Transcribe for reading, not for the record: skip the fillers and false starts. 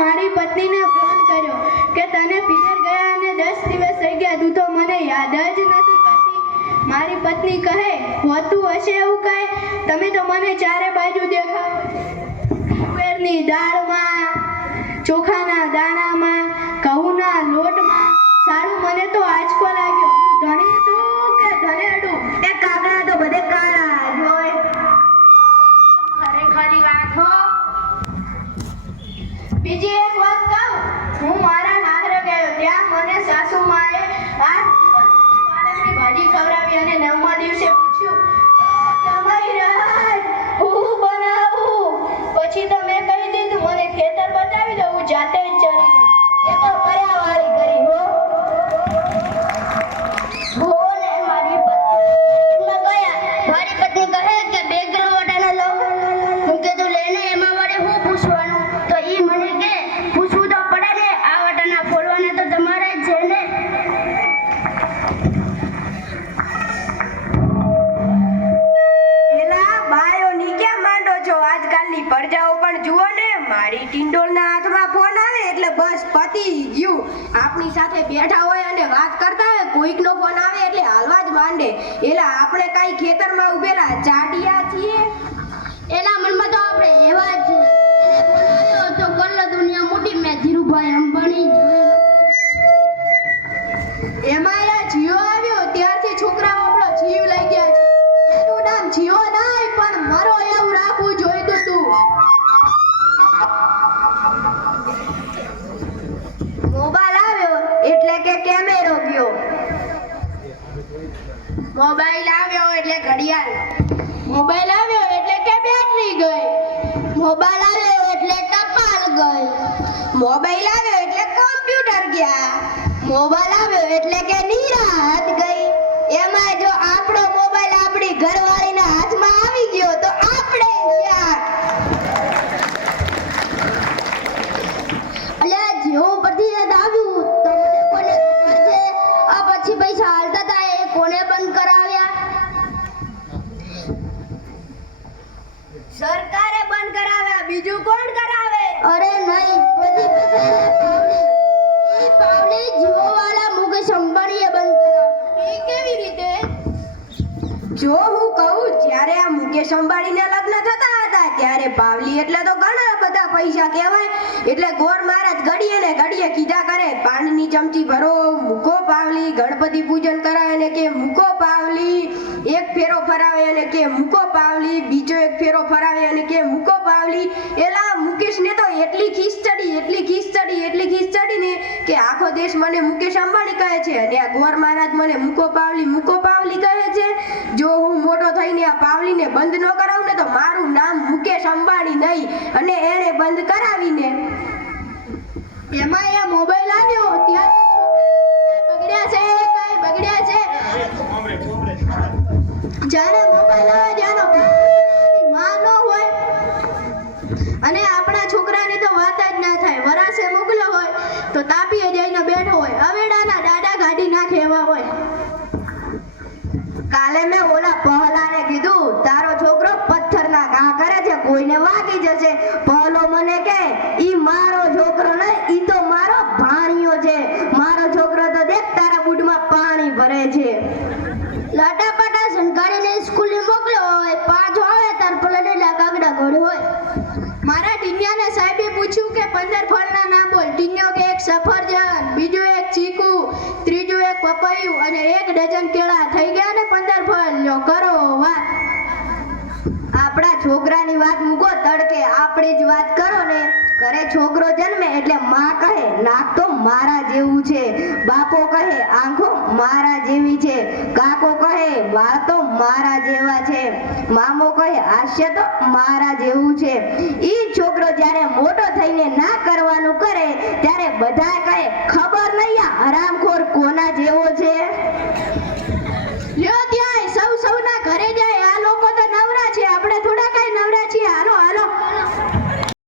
મારી પત્નીને ફોન કર્યો કે તને પિયર ગયા અને 10 દિવસ થઈ ગયા, તું તો મને યાદ જ નથી કરતી. મારી પત્ની કહે, હોતું હશે એવું કાંઈ, તમે તો મને ચારે બાજુ દેખાવ. તુવેરની દાળમાં, ચોખાના દાણામાં, ઘઉંના લોટમાં. સારું, મને તો આંચકો લાગ્યો. હું ધણી છું કે ધનેડું? એ કાગડા તો બધે કાળા જ હોય. ખરેખરી વાત હો. બીજી એક વાત કહું, હું મારા નાહરે ગયો, ત્યાં મને સાસુમાએ 8 દિવસ સુધી પાલકની ભાજી ખવડાવી અને 9મા દિવસે પૂછ્યું, તમારી રાત હું બનાવું? પછી તો મેં કહી દીધું, મને ખેતર બતાવી દો, હું જાતે જ ચરી ગઈ. એ તો કર્યાવાળી કરી હો. ભોને મારી પત્નીમાં ગયા. મારી પત્ની કહે કે 2 કિલો વટાણા લો. હું કીધું લેને, એમાં વડે હું પૂછવાનું? તો ઈ મને કે પૂછવું તો પડે ને, આ વટાણા ફોડવાના તો તમારે જ છે ને. એલા બાયો ની ક્યાં માંડો છો? આજકાલની પરજાઓ પણ જુઓ ને. મારી ટિંડોળના હાથમાં ફોન આવે એટલે બસ પતી ગયું. આપણી સાથે બેઠા હોય અને વાત કરતા હોય, કોઈકનો ફોન આવે એટલે હાલવા જ માંડે. એલા આપણે કાઈ ખેતરમાં ઉભેલા ચાડિયા છીએ? એના મનમાં તો આપણે એવા જ છે. એને ફોન આવ્યો તો કલ્લો દુનિયા મોટી, મેં ધીરુભાઈ અંબાણી જોયો. એમાં આ જીઓ આવ્યો ત્યારથી છોકરાઓ આપણો જીવ લઈ ગયા છે. એનું નામ જીઓ નહીં પણ મરો એવું રાખવું જોઈતું તું. મોબાઈલ આવ્યો એટલે કે કેમેરો ગયો. મોબાઈલ આવ્યો એટલે ઘડિયાળ. મોબાઈલ આવ્યો એટલે કે બેટરી ગઈ. મોબાઈલ આવ્યો એટલે ટપાલ ગઈ. મોબાઈલ આવ્યો એટલે કોમ્પ્યુટર ગયા. મોબાઈલ આવ્યો એટલે કે નિરાહત ગઈ. એમાં જો આપણો મોબાઈલ આપણી ઘરવાળીના હાથમાં આવી ગયો તો આપણે ગયા. અલ્યા જેવું પરથી યાદ આવ્યું તો મને કોને ખબર છે આ પછી પૈસા હાલતા હતા એ કોને બંધ કરાવ્યા? સરકારે બંધ કરાવ્યા, બીજું કોણ કરાવે? અરે નહીં, બધી પાવલી જીવોવાળા મુકેશ અંબાણીએ બંધ કરાવ્યા. એ કેવી રીતે? જો હું કહું, જ્યારે આ મુકેશ અંબાણીના લગ્ન થતા હતા ત્યારે પાવલી એટલે તો ઘણા બધા પૈસા કહેવાય. એટલે ગોર મહારાજ ઘડીએ ને ઘડીએ કીધા કરે, પાણીની ચમચી ભરો, મૂકો પાવલી. ગણપતિ પૂજન કરાવે ને કે મૂકો પાવલી. એક ફેરો ફરાવે અને કે મૂકો પાવલી. બીજો એક ફેરો ફરાવે અને કે મૂકો પાવલી. એલા મુકેશને તો એટલી ખીસ ચડી ને કે આખો દેશ મને મુકેશ અંબાણી કહે છે અને આ ગોર મહારાજ મને મૂકો પાવલી કહે છે. જો હું મોટો થઈને આ પાવલીને બંધ ન કરાવું ને તો મારું નામ મુકેશ અંબાણી નહીં. અને એને બંધ કરાવીને એમાં એ મોબાઈલ આવ્યો ત્યાં બગડ્યા છે. જ્યારે મોબાઈલ આવે ત્યાંનો માં ન હોય અને આપણા છોકરાની તો વાત જ ના થાય. વરાસે મોકલ્યો હોય તો તાપીએ જઈને બેઠો હોય, અવેડાના દાડા ગાડી નાખે એવા હોય. કાલે મેં ઓલા પહલાને કીધું, તારો છોકરો પથ્થરના ઘા કરે છે, કોઈને વાગી જશે. પહલો મને કે ઈ મારો છોકરો નહીં, ઈ તો મારો ભાણિયો છે. મારો છોકરો તો દેખ તારા બૂટમાં પાણી ભરે છે. લાટાપાટા સંકારીને સ્કૂલે મોકલ્યો હોય, પાછો આવે તાર પલડેલા કાગડા ઘોડ હોય. મારા ટીનિયાને સાહેબે પૂછ્યું કે 15 ફળના નામ બોલ. ટીનિયો કે એક સફરજન, બીજું એક ચીકુ, ત્રીજું એક પપૈયું અને 1 ડઝન કેળા. થઈ ગયા ને 15 ફળ. લ્યો કરો વાત. આપણા છોકરાની વાત મૂકો, તડકે આપણી જ વાત કરો ને. ઘરે છોકરો જન્મે એટલે માં કહે નાક તો મારા જેવું છે, બાપો કહે આંખો મારા જેવી છે, કાકો કહે વાળ તો મારા જેવા છે, મામો કહે હાસ્ય તો મારા જેવું છે. ઈ છોકરો જ્યારે મોટો થઈને ના કરવાનું કરે ત્યારે બધા કહે